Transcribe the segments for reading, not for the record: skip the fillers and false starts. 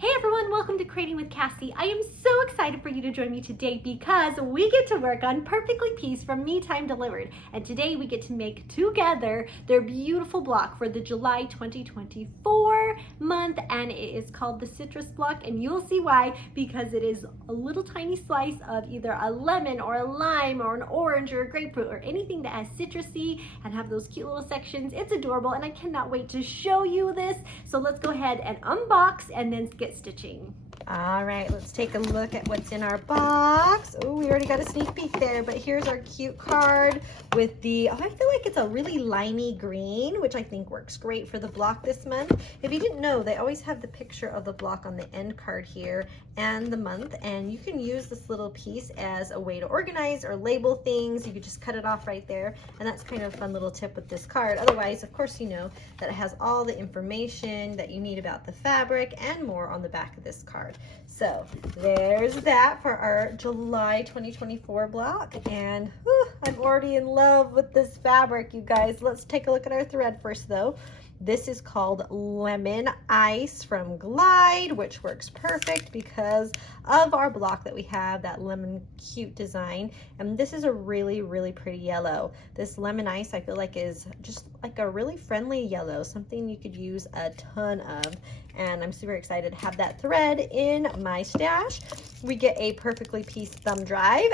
Hey everyone, welcome to Creating with Cassie. I am so excited for you to join me today because we get to work on Perfectly Pieced from Me Time Delivered. And today we get to make together their beautiful block for the July 2024 month. And it is called the Citrus Block. And you'll see why, because it is a little tiny slice of either a lemon or a lime or an orange or a grapefruit or anything that has citrusy and have those cute little sections. It's adorable and I cannot wait to show you this. So let's go ahead and unbox and then get stitching. All right, let's take a look at what's in our box. Oh, we already got a sneak peek there, but here's our cute card with the, oh, I feel like it's a really limey green, which I think works great for the block this month. If you didn't know, they always have the picture of the block on the end card here and the month, and you can use this little piece as a way to organize or label things. You could just cut it off right there, and that's kind of a fun little tip with this card. Otherwise, of course, you know that it has all the information that you need about the fabric and more on the back of this card. So there's that for our July 2024 block, and whew, I'm already in love with this fabric, you guys. Let's take a look at our thread first though. This is called Lemon Ice from Glide, which works perfect because of our block that we have, that lemon cute design. And this is a really, really pretty yellow. This Lemon Ice, I feel like, is just like a really friendly yellow, something you could use a ton of. And I'm super excited to have that thread in my stash. We get a Perfectly Pieced thumb drive.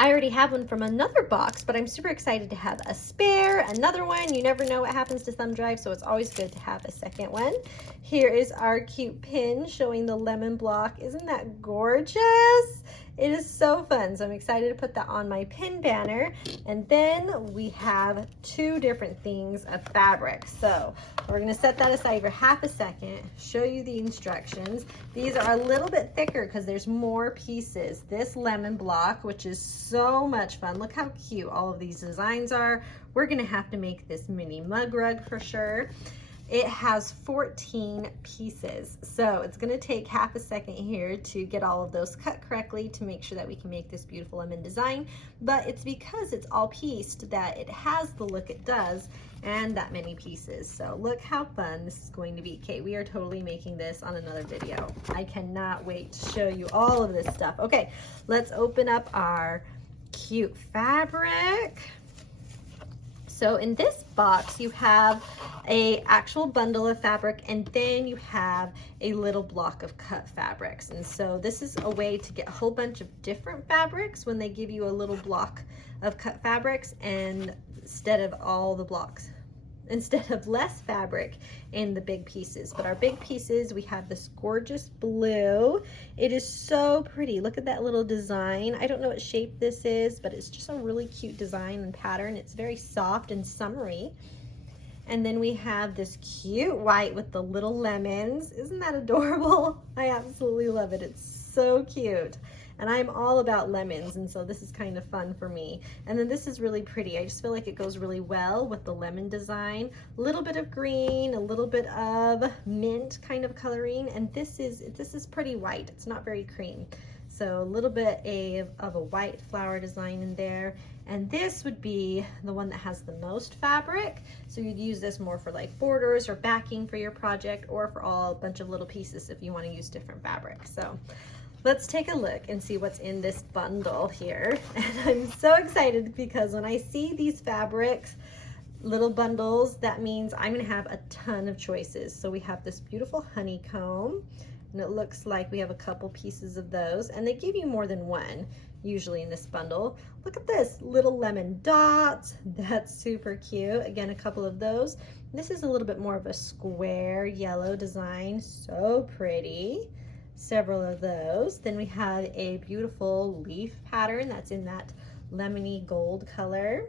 I already have one from another box, but I'm super excited to have a spare, another one. You never know what happens to thumb drive, so it's always good to have a second one. Here is our cute pin showing the lemon block. Isn't that gorgeous? It is so fun, so I'm excited to put that on my pin banner. And then we have two different things of fabric. So we're gonna set that aside for half a second, show you the instructions. These are a little bit thicker because there's more pieces. This lemon block, which is so much fun. Look how cute all of these designs are. We're gonna have to make this mini mug rug for sure. It has 14 pieces, so it's gonna take half a second here to get all of those cut correctly to make sure that we can make this beautiful lemon design. But it's because it's all pieced that it has the look it does and that many pieces. So look how fun this is going to be. Okay, we are totally making this on another video. I cannot wait to show you all of this stuff. Okay, let's open up our cute fabric. So in this box, you have a actual bundle of fabric, and then you have a little block of cut fabrics. And so this is a way to get a whole bunch of different fabrics when they give you a little block of cut fabrics, and instead of less fabric in the big pieces. But our big pieces, we have this gorgeous blue. It is so pretty. Look at that little design. I don't know what shape this is, but it's just a really cute design and pattern. It's very soft and summery. And then we have this cute white with the little lemons. Isn't that adorable? I absolutely love it. It's so cute. And I'm all about lemons, and so this is kind of fun for me. And then this is really pretty. I just feel like it goes really well with the lemon design. A little bit of green, a little bit of mint kind of coloring, and this is pretty white. It's not very cream. So a little bit of a white flower design in there. And this would be the one that has the most fabric. So you'd use this more for like borders or backing for your project, or for a bunch of little pieces if you want to use different fabrics. So let's take a look and see what's in this bundle here. And I'm so excited because when I see these fabrics, little bundles, that means I'm gonna have a ton of choices. So we have this beautiful honeycomb, and it looks like we have a couple pieces of those, and they give you more than one usually in this bundle. Look at this, little lemon dots. That's super cute. Again, a couple of those. This is a little bit more of a square yellow design, so pretty. Several of those. Then we have a beautiful leaf pattern that's in that lemony gold color.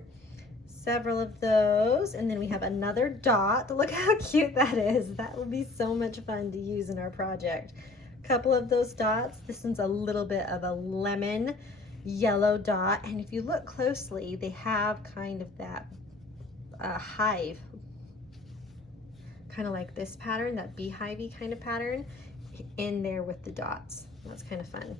Several of those. And then we have another dot. Look how cute that is. That will be so much fun to use in our project. A couple of those dots. This one's a little bit of a lemon yellow dot. And if you look closely, they have kind of that hive, kind of like this pattern, that beehivey kind of pattern. in there with the dots. That's kind of fun.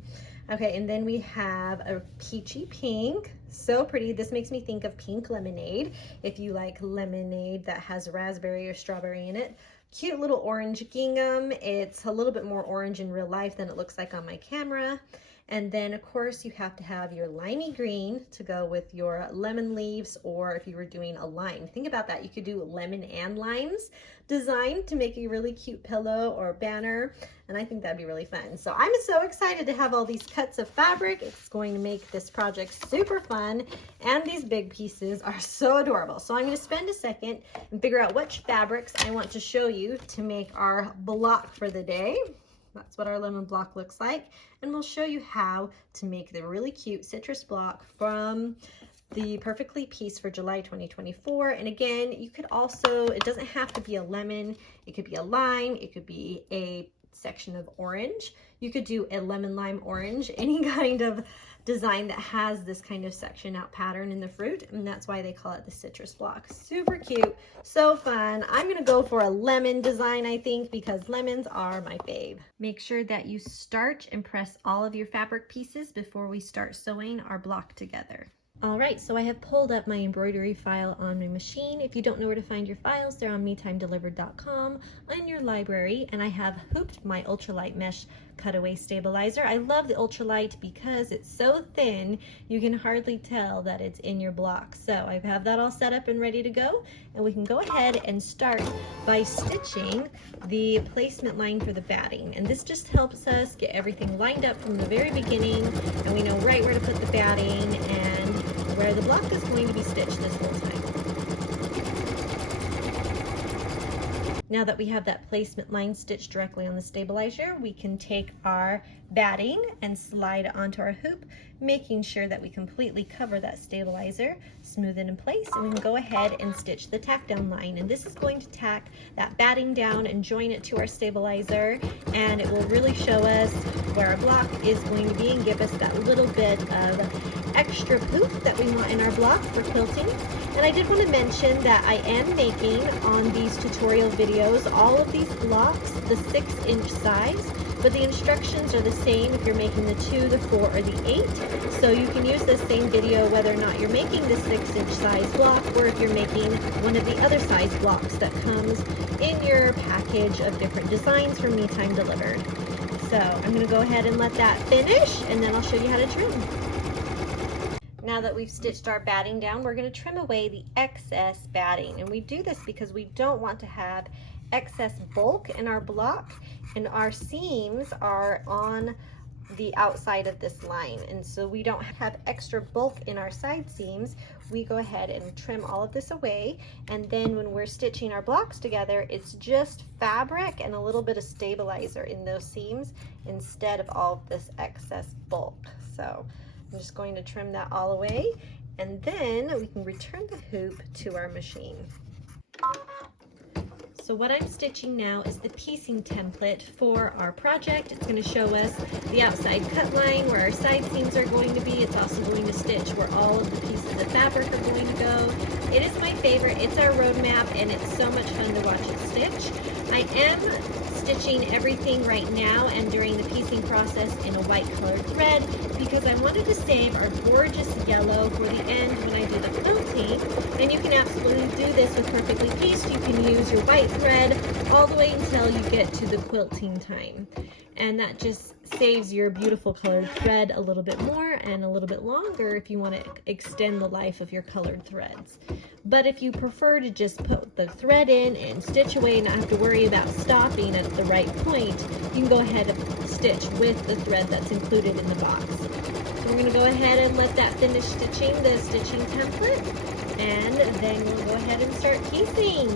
Okay, and then we have a peachy pink. So pretty. This makes me think of pink lemonade. If you like lemonade that has raspberry or strawberry in it. Cute little orange gingham. It's a little bit more orange in real life than it looks like on my camera. And then of course you have to have your limey green to go with your lemon leaves, or if you were doing a lime. Think about that. You could do lemon and limes design to make a really cute pillow or banner. And I think that'd be really fun. So I'm so excited to have all these cuts of fabric. It's going to make this project super fun. And these big pieces are so adorable. So I'm going to spend a second and figure out which fabrics I want to show you to make our block for the day. That's what our lemon block looks like. And we'll show you how to make the really cute citrus block from the Perfectly Piece for July 2024. And again, you could also, it doesn't have to be a lemon. It could be a lime. It could be a section of orange. You could do a lemon lime orange, any kind of design that has this kind of section out pattern in the fruit, and that's why they call it the citrus block. Super cute, so fun. I'm gonna go for a lemon design, I think, because lemons are my fave. Make sure that you starch and press all of your fabric pieces before we start sewing our block together. All right, so I have pulled up my embroidery file on my machine. If you don't know where to find your files, they're on metimedelivered.com on your library, and I have hooped my ultralight mesh cutaway stabilizer. I love the ultralight because it's so thin, you can hardly tell that it's in your block. So I have that all set up and ready to go, and we can go ahead and start by stitching the placement line for the batting. And this just helps us get everything lined up from the very beginning, and we know right where to put the batting and where the block is going to be stitched this whole time. Now that we have that placement line stitched directly on the stabilizer, we can take our batting and slide it onto our hoop, making sure that we completely cover that stabilizer, smooth it in place, and we can go ahead and stitch the tack down line. And this is going to tack that batting down and join it to our stabilizer, and it will really show us where our block is going to be and give us that little bit of extra poof that we want in our block for quilting. And I did want to mention that I am making on these tutorial videos all of these blocks the 6-inch size, but the instructions are the same if you're making the 2, the 4, or the 8. So you can use this same video whether or not you're making the 6-inch size block, or if you're making one of the other size blocks that comes in your package of different designs from Me Time Delivered. So I'm going to go ahead and let that finish, and then I'll show you how to trim. Now that we've stitched our batting down, we're going to trim away the excess batting. And we do this because we don't want to have excess bulk in our block, and our seams are on the outside of this line, and so we don't have extra bulk in our side seams. We go ahead and trim all of this away, and then when we're stitching our blocks together, it's just fabric and a little bit of stabilizer in those seams instead of all of this excess bulk. So I'm just going to trim that all away, and then we can return the hoop to our machine. So what I'm stitching now is the piecing template for our project. It's going to show us the outside cut line where our side seams are going to be. It's also going to stitch where all of the pieces of fabric are going to go. It is my favorite. It's our roadmap, and it's so much fun to watch it stitch. I am stitching everything right now and during the piecing process in a white colored thread because I wanted to save our gorgeous yellow for the end when I do the quilting. And you can absolutely do this with Perfectly Pieced. You can use your white thread all the way until you get to the quilting time. And that just saves your beautiful colored thread a little bit more and a little bit longer if you want to extend the life of your colored threads. But if you prefer to just put the thread in and stitch away and not have to worry about stopping at the right point, you can go ahead and stitch with the thread that's included in the box. So we're going to go ahead and let that finish stitching the stitching template, and then we'll go ahead and start piecing.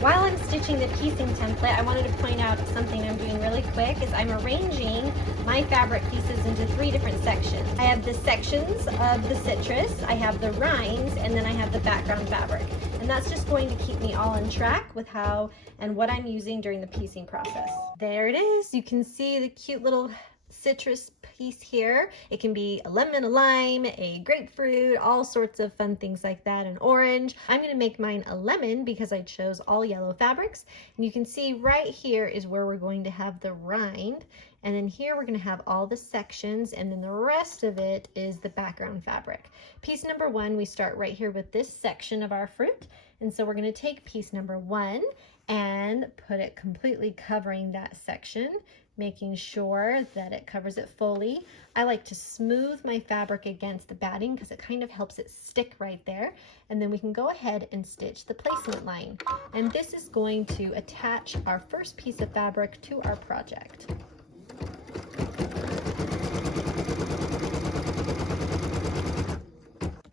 While I'm stitching the piecing template, I wanted to point out something I'm doing really quick is I'm arranging my fabric pieces into 3 different sections. I have the sections of the citrus, I have the rinds, and then I have the background fabric. And that's just going to keep me all on track with how and what I'm using during the piecing process. There it is. You can see the cute little citrus piece here. It can be a lemon, a lime, a grapefruit, all sorts of fun things like that, an orange. I'm going to make mine a lemon because I chose all yellow fabrics. And you can see right here is where we're going to have the rind. And then here we're going to have all the sections, and then the rest of it is the background fabric. Piece number 1, we start right here with this section of our fruit. And so we're going to take piece number 1 and put it completely covering that section, making sure that it covers it fully. I like to smooth my fabric against the batting because it kind of helps it stick right there. And then we can go ahead and stitch the placement line. And this is going to attach our first piece of fabric to our project.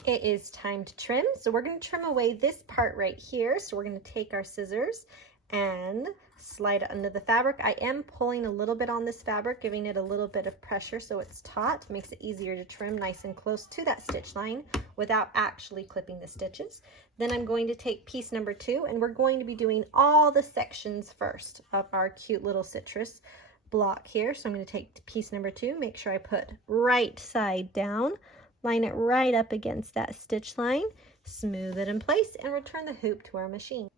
It is time to trim. So we're going to trim away this part right here. So we're going to take our scissors and slide it under the fabric. I am pulling a little bit on this fabric, giving it a little bit of pressure so it's taut. Makes it easier to trim nice and close to that stitch line without actually clipping the stitches. Then I'm going to take piece number 2, and we're going to be doing all the sections first of our cute little citrus block here. So I'm going to take piece number 2, make sure I put right side down, line it right up against that stitch line, smooth it in place, and return the hoop to our machine.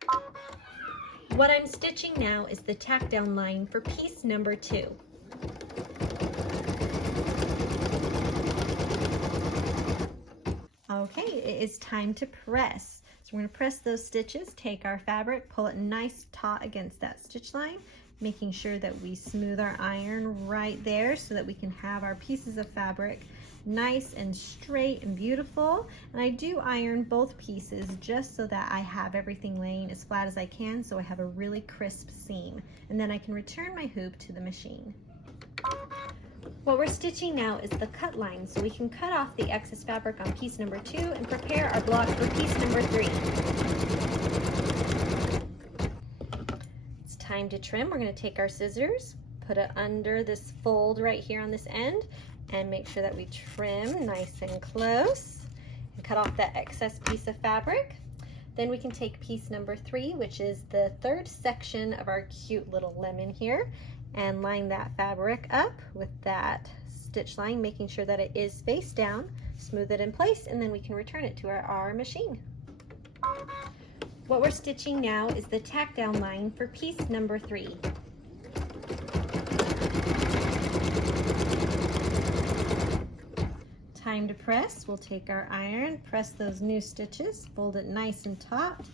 What I'm stitching now is the tack down line for piece number 2. Okay, it is time to press. So we're going to press those stitches, take our fabric, pull it nice taut against that stitch line, making sure that we smooth our iron right there so that we can have our pieces of fabric nice and straight and beautiful. And I do iron both pieces just so that I have everything laying as flat as I can, so I have a really crisp seam. And then I can return my hoop to the machine. What we're stitching now is the cut line, so we can cut off the excess fabric on piece number 2 and prepare our block for piece number 3. It's time to trim. We're going to take our scissors, put it under this fold right here on this end, and make sure that we trim nice and close and cut off that excess piece of fabric. Then we can take piece number 3, which is the third section of our cute little lemon here, and line that fabric up with that stitch line, making sure that it is face down, smooth it in place, and then we can return it to our machine. What we're stitching now is the tack down line for piece number 3. Time to press. We'll take our iron, press those new stitches, fold it nice and taut,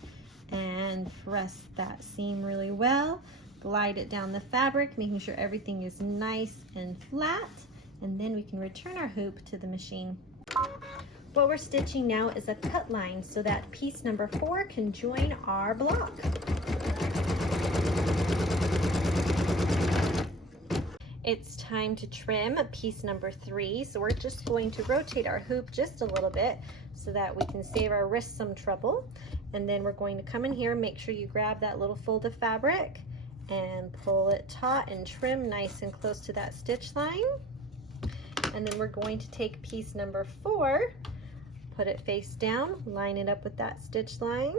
and press that seam really well. Glide it down the fabric, making sure everything is nice and flat, and then we can return our hoop to the machine. What we're stitching now is a cut line so that piece number 4 can join our block. It's time to trim piece number 3, so we're just going to rotate our hoop just a little bit so that we can save our wrists some trouble. And then we're going to come in here, make sure you grab that little fold of fabric and pull it taut and trim nice and close to that stitch line. And then we're going to take piece number 4, put it face down, line it up with that stitch line.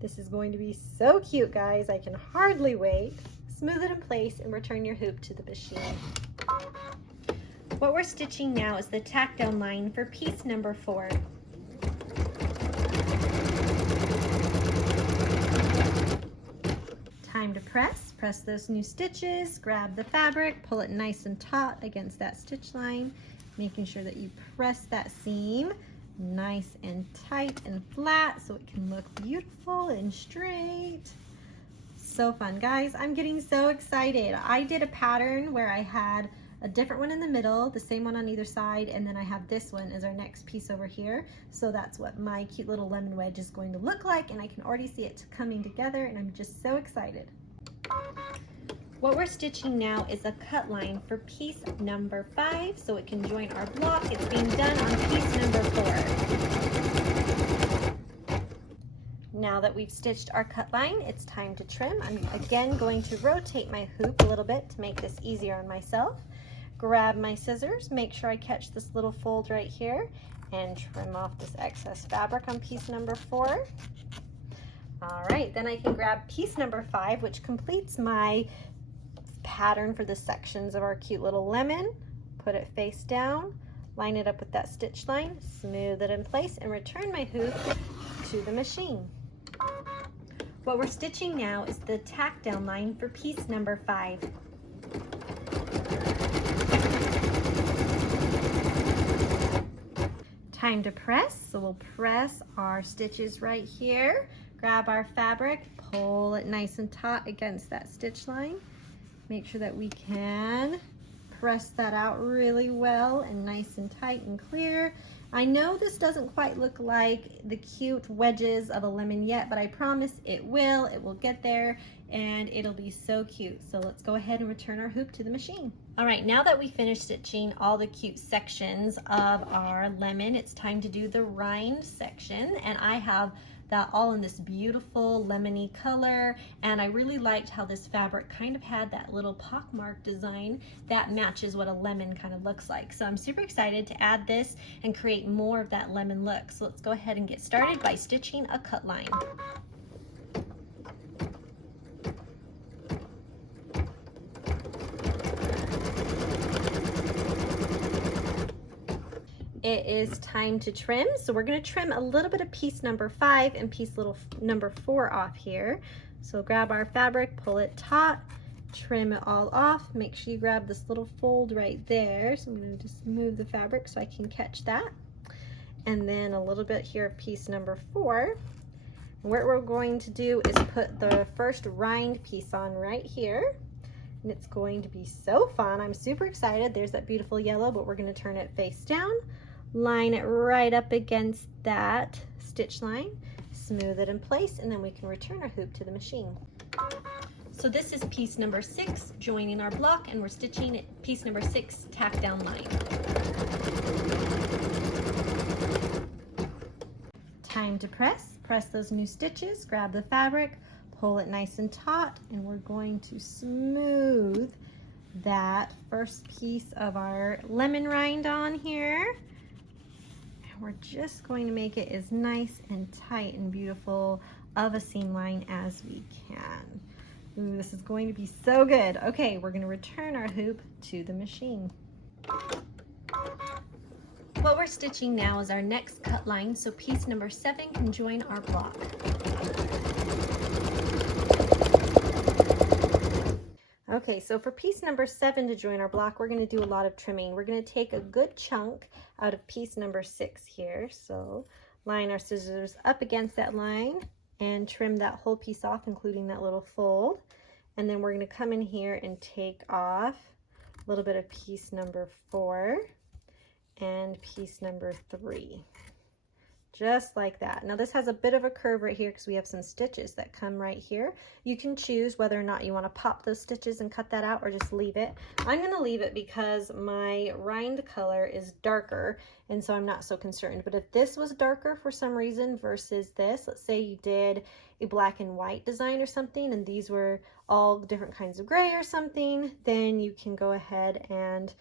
This is going to be so cute, guys. I can hardly wait. Smooth it in place and return your hoop to the machine. What we're stitching now is the tack down line for piece number 4. Time to press. Press those new stitches, grab the fabric, pull it nice and taut against that stitch line, making sure that you press that seam nice and tight and flat so it can look beautiful and straight. So fun, guys. I'm getting so excited. I did a pattern where I had a different one in the middle, the same one on either side, and then I have this one as our next piece over here. So that's what my cute little lemon wedge is going to look like, and I can already see it coming together, and I'm just so excited. What we're stitching now is a cut line for piece number 5 so it can join our block. It's being done on piece number 4. Now that we've stitched our cut line, it's time to trim. I'm again going to rotate my hoop a little bit to make this easier on myself. Grab my scissors, make sure I catch this little fold right here, and trim off this excess fabric on piece number 4. All right, then I can grab piece number 5, which completes my pattern for the sections of our cute little lemon. Put it face down, line it up with that stitch line, smooth it in place, and return my hoop to the machine. What we're stitching now is the tack down line for piece number 5. Time to press, so we'll press our stitches right here. Grab our fabric, pull it nice and taut against that stitch line. Make sure that we can press that out really well and nice and tight and clear. I know this doesn't quite look like the cute wedges of a lemon yet, but I promise it will. It will get there and it'll be so cute. So let's go ahead and return our hoop to the machine. All right, now that we finished stitching all the cute sections of our lemon, it's time to do the rind section. And I have that all in this beautiful lemony color, and I really liked how this fabric kind of had that little pockmark design that matches what a lemon kind of looks like. So I'm super excited to add this and create more of that lemon look. So let's go ahead and get started by stitching a cut line. It is time to trim, so we're going to trim a little bit of piece number 5 and piece number 4 off here. So grab our fabric, pull it taut, trim it all off. Make sure you grab this little fold right there. So I'm going to just move the fabric so I can catch that. And then a little bit here of piece number 4. What we're going to do is put the first rind piece on right here. And it's going to be so fun. I'm super excited. There's that beautiful yellow, but we're going to turn it face down. Line it right up against that stitch line, smooth it in place, and then we can return our hoop to the machine. So this is piece number 6 joining our block, and we're stitching it piece number 6 tack down line. Time to press those new stitches, grab the fabric, pull it nice and taut, and we're going to smooth that first piece of our lemon rind on here. We're just going to make it as nice and tight and beautiful of a seam line as we can. Ooh, this is going to be so good. Okay, we're going to return our hoop to the machine. What we're stitching now is our next cut line, so piece number 7 can join our block. Okay, so for piece number 7 to join our block, we're going to do a lot of trimming. We're going to take a good chunk out of piece number 6 here. So line our scissors up against that line and trim that whole piece off, including that little fold. And then we're going to come in here and take off a little bit of piece number 4 and piece number 3. Just like that. Now this has a bit of a curve right here because we have some stitches that come right here. You can choose whether or not you want to pop those stitches and cut that out or just leave it. I'm going to leave it because my rind color is darker, and so I'm not so concerned. But if this was darker for some reason versus this, let's say you did a black and white design or something and these were all different kinds of gray or something, then you can go ahead and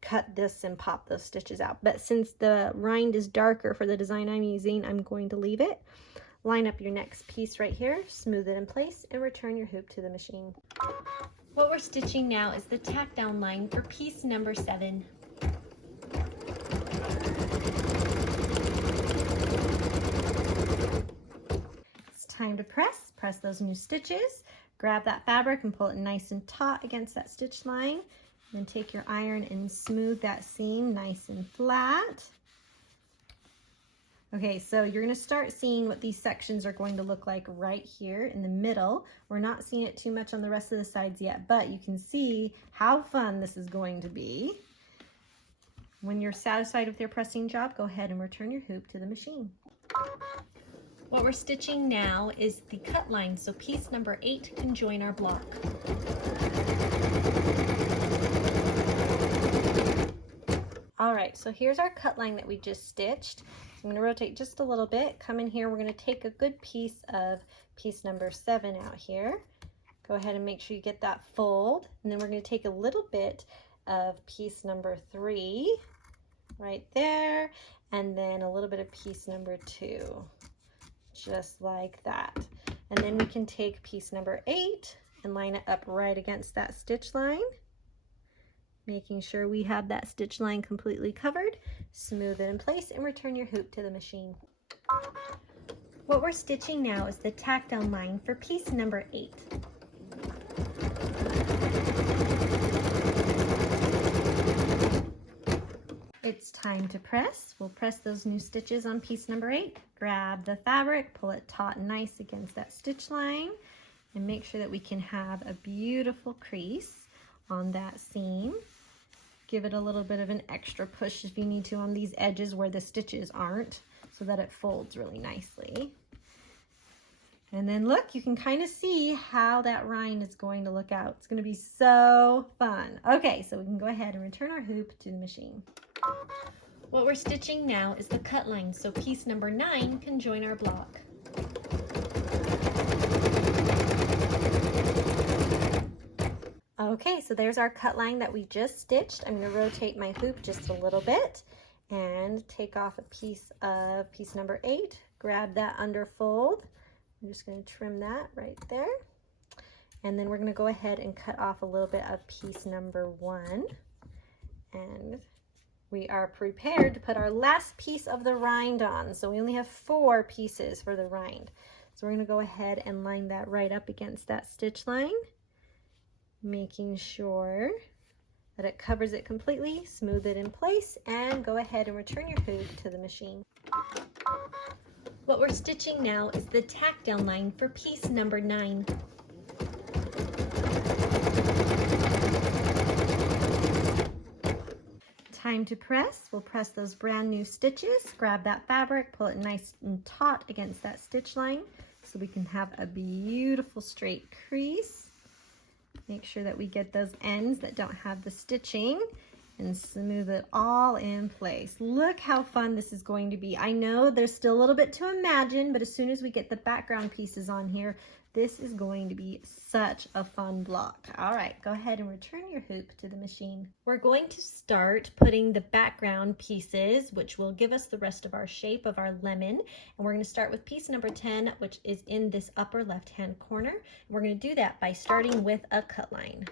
cut this and pop those stitches out. But since the rind is darker for the design I'm using, I'm going to leave it. Line up your next piece right here, smooth it in place, and return your hoop to the machine. What we're stitching now is the tack down line for piece number 7. It's time to press those new stitches. Grab that fabric and pull it nice and taut against that stitch line. Then take your iron and smooth that seam nice and flat. Okay, so you're going to start seeing what these sections are going to look like right here in the middle. We're not seeing it too much on the rest of the sides yet, but you can see how fun this is going to be. When you're satisfied with your pressing job, go ahead and return your hoop to the machine. What we're stitching now is the cut line, so piece number 8 can join our block. All right, so here's our cut line that we just stitched. I'm going to rotate just a little bit. Come in here, we're going to take a good piece of piece number 7 out here. Go ahead and make sure you get that fold. And then we're going to take a little bit of piece number 3 right there. And then a little bit of piece number 2, just like that. And then we can take piece number 8 and line it up right against that stitch line, making sure we have that stitch line completely covered. Smooth it in place and return your hoop to the machine. What we're stitching now is the tack down line for piece number 8. It's time to press. We'll press those new stitches on piece number 8. Grab the fabric, pull it taut nice against that stitch line, and make sure that we can have a beautiful crease on that seam. Give it a little bit of an extra push if you need to on these edges where the stitches aren't, so that it folds really nicely. And then look, you can kind of see how that rind is going to look out. It's going to be so fun. Okay, so we can go ahead and return our hoop to the machine. What we're stitching now is the cut line, so piece number 9 can join our block. Okay, so there's our cut line that we just stitched. I'm going to rotate my hoop just a little bit and take off a piece of piece number 8. Grab that underfold. I'm just going to trim that right there. And then we're going to go ahead and cut off a little bit of piece number 1. And we are prepared to put our last piece of the rind on. So we only have 4 pieces for the rind. So we're going to go ahead and line that right up against that stitch line, making sure that it covers it completely. Smooth it in place and go ahead and return your hoop to the machine. What we're stitching now is the tack down line for piece number 9. Time to press. We'll press those brand new stitches. Grab that fabric, pull it nice and taut against that stitch line so we can have a beautiful straight crease. Make sure that we get those ends that don't have the stitching and smooth it all in place. Look how fun this is going to be. I know there's still a little bit to imagine, but as soon as we get the background pieces on here, this is going to be such a fun block. All right, go ahead and return your hoop to the machine. We're going to start putting the background pieces, which will give us the rest of our shape of our lemon. And we're going to start with piece number 10, which is in this upper left-hand corner. And we're going to do that by starting with a cut line.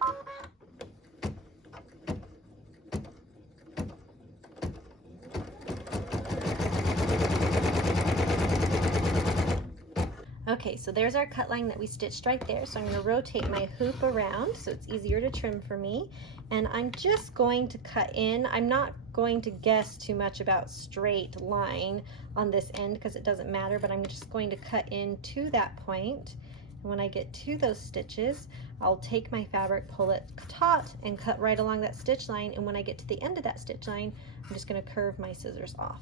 Okay, so there's our cut line that we stitched right there. So I'm going to rotate my hoop around so it's easier to trim for me. And I'm just going to cut in. I'm not going to guess too much about straight line on this end because it doesn't matter, but I'm just going to cut in to that point. And when I get to those stitches, I'll take my fabric, pull it taut, and cut right along that stitch line. And when I get to the end of that stitch line, I'm just going to curve my scissors off.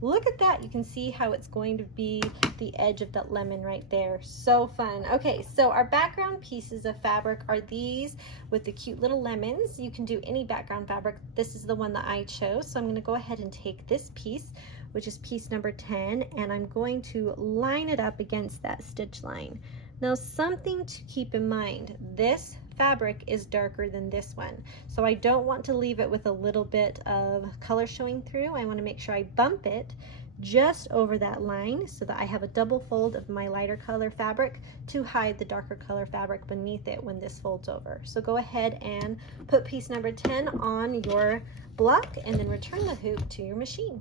Look at that. You can see how it's going to be the edge of that lemon right there. So fun. Okay, so our background pieces of fabric are these with the cute little lemons. You can do any background fabric. This is the one that I chose. So I'm going to go ahead and take this piece, which is piece number 10, and I'm going to line it up against that stitch line. Now, something to keep in mind, this fabric is darker than this one. So I don't want to leave it with a little bit of color showing through. I want to make sure I bump it just over that line so that I have a double fold of my lighter color fabric to hide the darker color fabric beneath it when this folds over. So go ahead and put piece number 10 on your block and then return the hoop to your machine.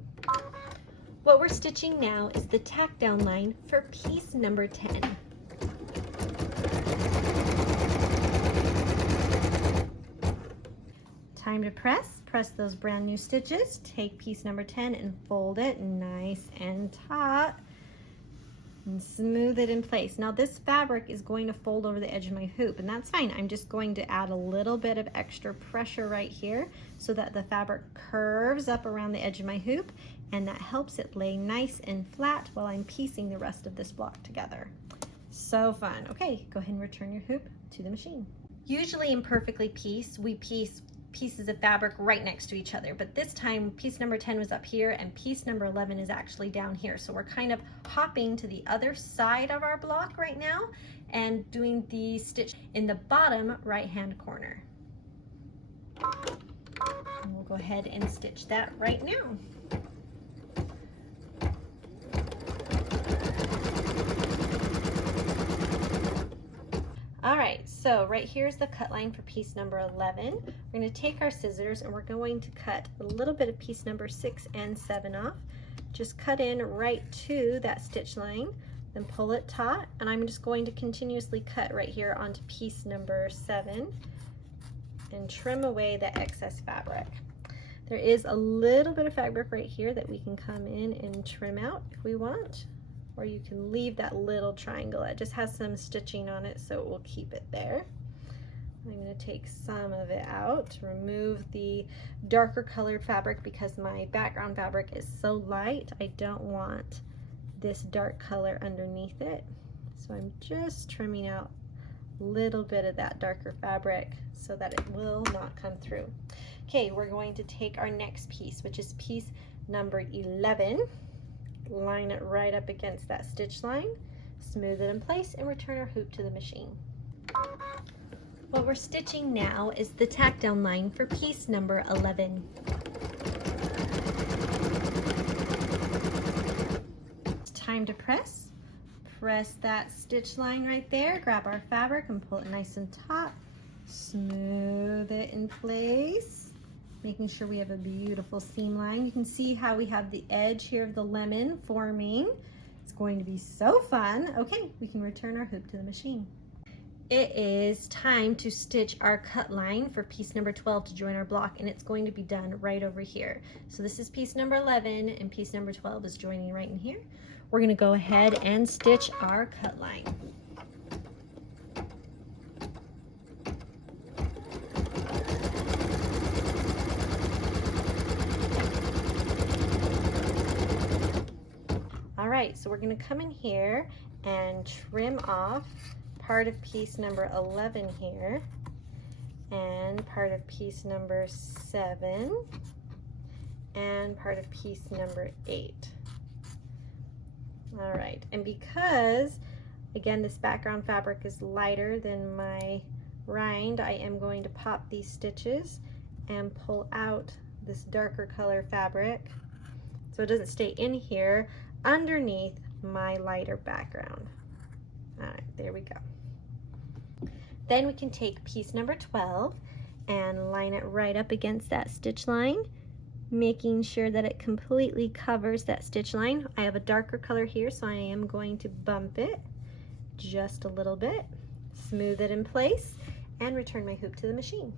What we're stitching now is the tack down line for piece number 10. Time to press. Press those brand new stitches. Take piece number 10 and fold it nice and taut and smooth it in place. Now this fabric is going to fold over the edge of my hoop, and that's fine. I'm just going to add a little bit of extra pressure right here so that the fabric curves up around the edge of my hoop, and that helps it lay nice and flat while I'm piecing the rest of this block together. So fun. Okay, go ahead and return your hoop to the machine. Usually in Perfectly Piece, we piece pieces of fabric right next to each other, but this time piece number 10 was up here and piece number 11 is actually down here. So we're kind of hopping to the other side of our block right now and doing the stitch in the bottom right hand corner. And we'll go ahead and stitch that right now. All All right, so right here's the cut line for piece number 11. We're going to take our scissors and we're going to cut a little bit of piece number 6 and 7 off. Just cut in right to that stitch line, then pull it taut, and I'm just going to continuously cut right here onto piece number 7 and trim away the excess fabric. There is a little bit of fabric right here that we can come in and trim out if we want, or you can leave that little triangle. It just has some stitching on it, so it will keep it there. I'm going to take some of it out to remove the darker colored fabric because my background fabric is so light. I don't want this dark color underneath it. So I'm just trimming out a little bit of that darker fabric so that it will not come through. Okay, we're going to take our next piece, which is piece number 11. Line it right up against that stitch line, smooth it in place, and return our hoop to the machine. What we're stitching now is the tack down line for piece number 11. It's time to press. Press that stitch line right there, grab our fabric and pull it nice and taut. Smooth it in place, making sure we have a beautiful seam line. You can see how we have the edge here of the lemon forming. It's going to be so fun. Okay, we can return our hoop to the machine. It is time to stitch our cut line for piece number 12 to join our block, and it's going to be done right over here. So this is piece number 11 and piece number 12 is joining right in here. We're going to go ahead and stitch our cut line. All right, so we're going to come in here and trim off part of piece number 11 here and part of piece number 7 and part of piece number 8. All right, and because again this background fabric is lighter than my rind, I am going to pop these stitches and pull out this darker color fabric so it doesn't stay in here underneath my lighter background. All right, there we go. Then we can take piece number 12 and line it right up against that stitch line, making sure that it completely covers that stitch line. I have a darker color here, so I am going to bump it just a little bit, smooth it in place, and return my hoop to the machine.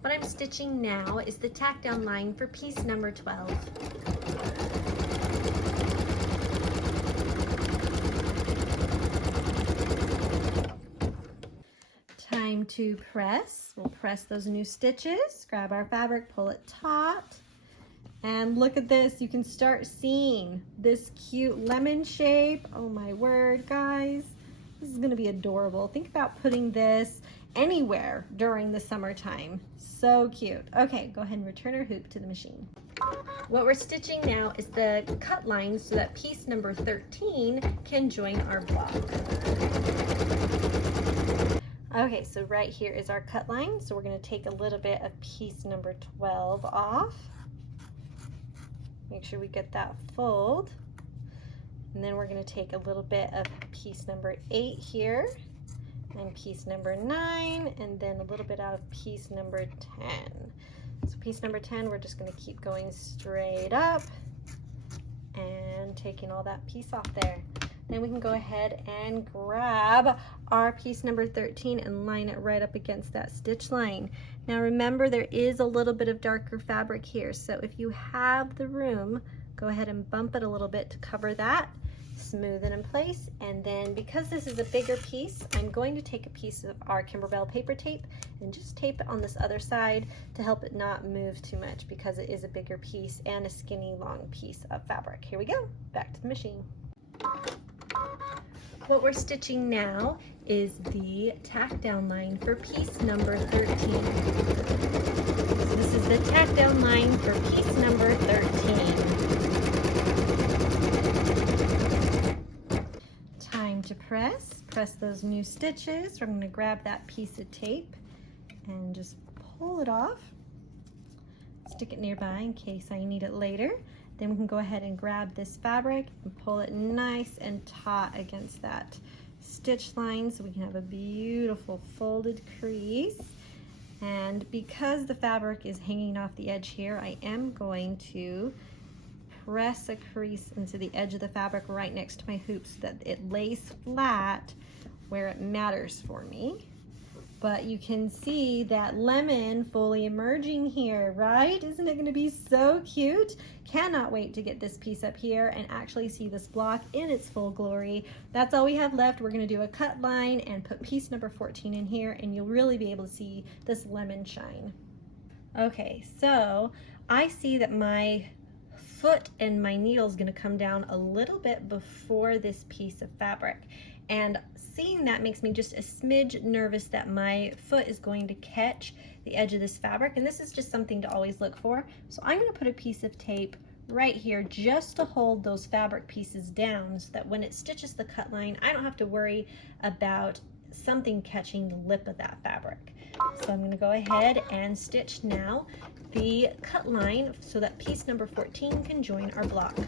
What I'm stitching now is the tack down line for piece number 12. Time to press. We'll press those new stitches, grab our fabric, pull it taut, and look at this. You can start seeing this cute lemon shape. Oh my word, guys. This is gonna be adorable. Think about putting this anywhere during the summertime. So cute. Okay, go ahead and return our hoop to the machine. What we're stitching now is the cut line so that piece number 13 can join our block. Okay, so right here is our cut line. So we're going to take a little bit of piece number 12 off. Make sure we get that fold. And then we're going to take a little bit of piece number 8 here, and piece number 9, and then a little bit out of piece number 10. So piece number 10, we're just going to keep going straight up and taking all that piece off there. Then we can go ahead and grab our piece number 13 and line it right up against that stitch line. Now remember, there is a little bit of darker fabric here, so if you have the room, go ahead and bump it a little bit to cover that, smooth it in place, and then because this is a bigger piece, I'm going to take a piece of our Kimberbell paper tape and just tape it on this other side to help it not move too much because it is a bigger piece and a skinny long piece of fabric. Here we go, back to the machine. What we're stitching now is the tack down line for piece number 13. So this is the tack down line for piece number 13. Time to press. Press those new stitches. I'm going to grab that piece of tape and just pull it off. Stick it nearby in case I need it later. Then we can go ahead and grab this fabric and pull it nice and taut against that stitch line so we can have a beautiful folded crease. And because the fabric is hanging off the edge here, I am going to press a crease into the edge of the fabric right next to my hoop so that it lays flat where it matters for me. But you can see that lemon fully emerging here, right? Isn't it going to be so cute? Cannot wait to get this piece up here and actually see this block in its full glory. That's all we have left. We're going to do a cut line and put piece number 14 in here, and you'll really be able to see this lemon shine. Okay, so I see that my foot and my needle is going to come down a little bit before this piece of fabric. And seeing that makes me just a smidge nervous that my foot is going to catch the edge of this fabric, and this is just something to always look for. So I'm going to put a piece of tape right here just to hold those fabric pieces down so that when it stitches the cut line, I don't have to worry about something catching the lip of that fabric. So I'm going to go ahead and stitch now the cut line so that piece number 14 can join our block.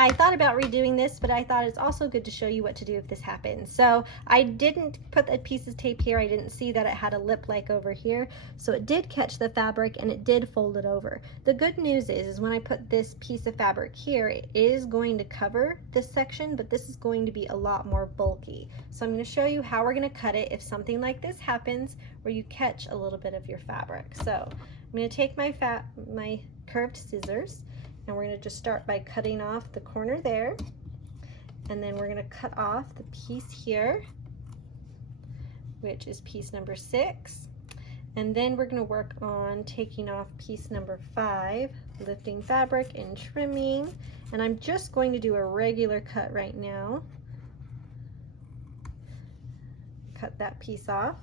I thought about redoing this, but I thought it's also good to show you what to do if this happens. So I didn't put a piece of tape here. I didn't see that it had a lip like over here. So it did catch the fabric and it did fold it over. The good news is when I put this piece of fabric here, it is going to cover this section, but this is going to be a lot more bulky. So I'm going to show you how we're going to cut it if something like this happens where you catch a little bit of your fabric. So I'm going to take my curved scissors, and we're going to just start by cutting off the corner there, and then we're going to cut off the piece here, which is piece number 6, and then we're going to work on taking off piece number 5, lifting fabric and trimming, and I'm just going to do a regular cut right now. Cut that piece off,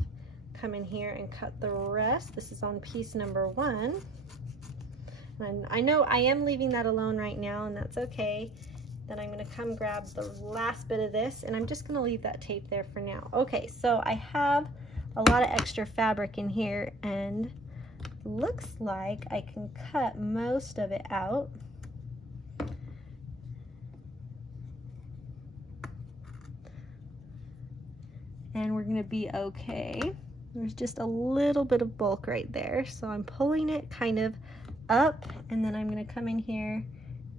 come in here and cut the rest. This is on piece number 1. And I know I am leaving that alone right now, and that's okay. Then I'm going to come grab the last bit of this, and I'm just going to leave that tape there for now. Okay, so I have a lot of extra fabric in here, and looks like I can cut most of it out. And we're going to be okay. There's just a little bit of bulk right there, so I'm pulling it kind of up, and then I'm going to come in here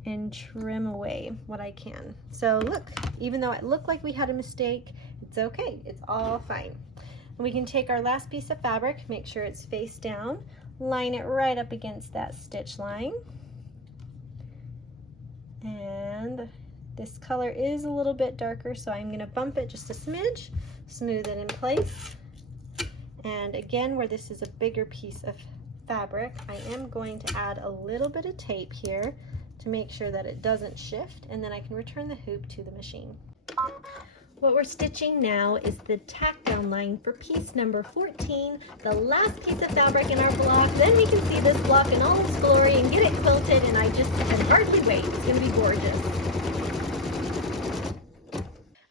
and trim away what I can. So look, even though it looked like we had a mistake, it's okay, it's all fine. And we can take our last piece of fabric, make sure it's face down, line it right up against that stitch line, and this color is a little bit darker, so I'm going to bump it just a smidge, smooth it in place. And again, where this is a bigger piece of fabric, I am going to add a little bit of tape here to make sure that it doesn't shift, and then I can return the hoop to the machine. What we're stitching now is the tack down line for piece number 14, the last piece of fabric in our block. Then we can see this block in all its glory and get it quilted, and I just can hardly wait. It's going to be gorgeous.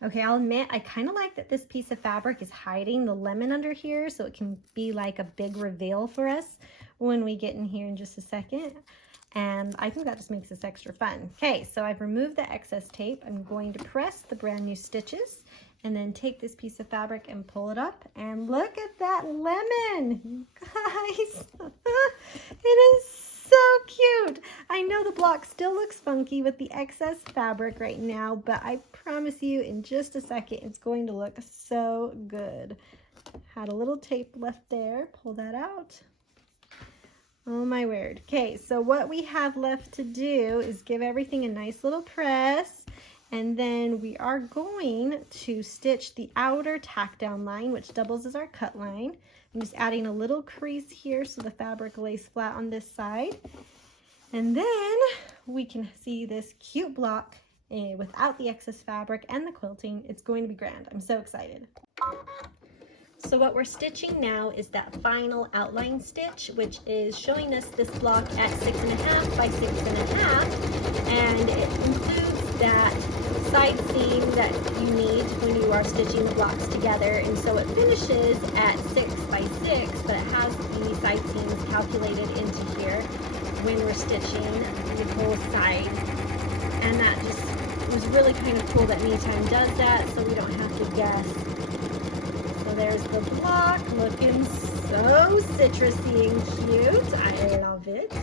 Okay, I'll admit I kind of like that this piece of fabric is hiding the lemon under here, so it can be like a big reveal for us when we get in here in just a second. And I think that just makes this extra fun. Okay, so I've removed the excess tape. I'm going to press the brand new stitches and then take this piece of fabric and pull it up. And look at that lemon, you guys. It is so cute. I know the block still looks funky with the excess fabric right now, but I promise you in just a second it's going to look so good. Had a little tape left there, pull that out. Oh my word. Okay, so what we have left to do is give everything a nice little press, and then we are going to stitch the outer tack down line, which doubles as our cut line. I'm just adding a little crease here so the fabric lays flat on this side. And then we can see this cute block without the excess fabric and the quilting. It's going to be grand. I'm so excited. So what we're stitching now is that final outline stitch, which is showing us this block at 6.5 by 6.5, and it includes that side seam that you need when you are stitching the blocks together, and so it finishes at 6 by 6, but it has the side seams calculated into here when we're stitching the whole side. And that just was really kind of cool that MeTime does that, so we don't have to guess. So there's the block, looking so citrusy and cute. I love it.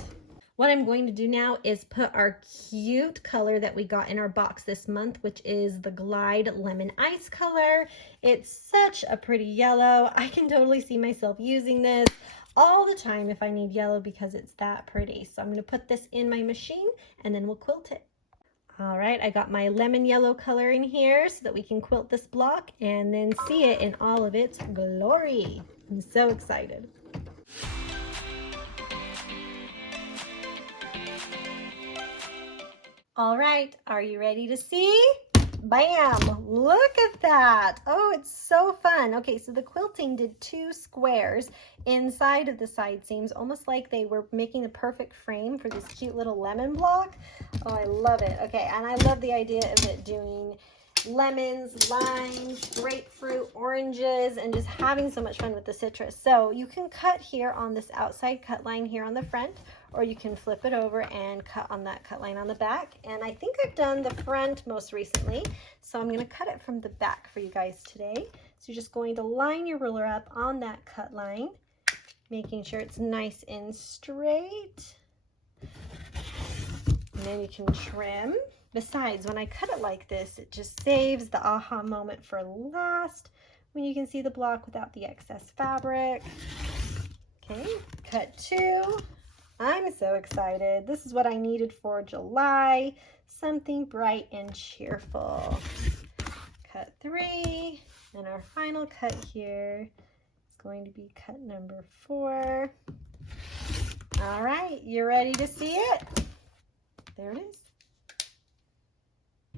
What I'm going to do now is put our cute color that we got in our box this month, which is the Glide Lemon Ice color. It's such a pretty yellow. I can totally see myself using this all the time if I need yellow because it's that pretty. So I'm going to put this in my machine and then we'll quilt it. All right, I got my lemon yellow color in here so that we can quilt this block and then see it in all of its glory. I'm so excited. All right, are you ready to see? Bam! Look at that. Oh, it's so fun. Okay, so the quilting did 2 squares inside of the side seams, almost like they were making the perfect frame for this cute little lemon block. Oh, I love it. Okay, and I love the idea of it doing lemons, limes, grapefruit, oranges, and just having so much fun with the citrus. So you can cut here on this outside cut line here on the front, or you can flip it over and cut on that cut line on the back. And I think I've done the front most recently, so I'm going to cut it from the back for you guys today. So you're just going to line your ruler up on that cut line, making sure it's nice and straight. And then you can trim. Besides, when I cut it like this, it just saves the aha moment for last, when you can see the block without the excess fabric. Okay, cut 2. I'm so excited. This is what I needed for July, something bright and cheerful. Cut 3, and our final cut here is going to be cut number 4. All right, you ready to see it? There it is.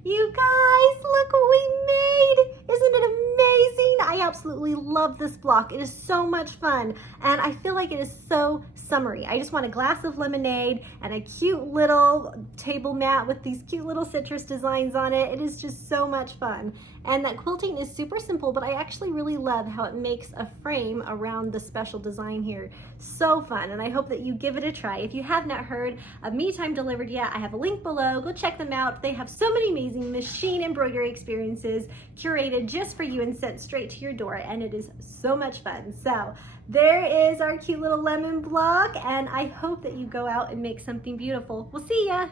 You guys, look what we made. Isn't it amazing? I absolutely love this block. It is so much fun, and I feel like it is so summery. I just want a glass of lemonade and a cute little table mat with these cute little citrus designs on it. It is just so much fun. And that quilting is super simple, but I actually really love how it makes a frame around the special design here. So fun, and I hope that you give it a try. If you have not heard of MeTime Delivered yet, I have a link below. Go check them out. They have so many amazing machine embroidery experiences curated just for you and sent straight to your door, and it is so much fun. So there is our cute little lemon block, and I hope that you go out and make something beautiful. We'll see ya.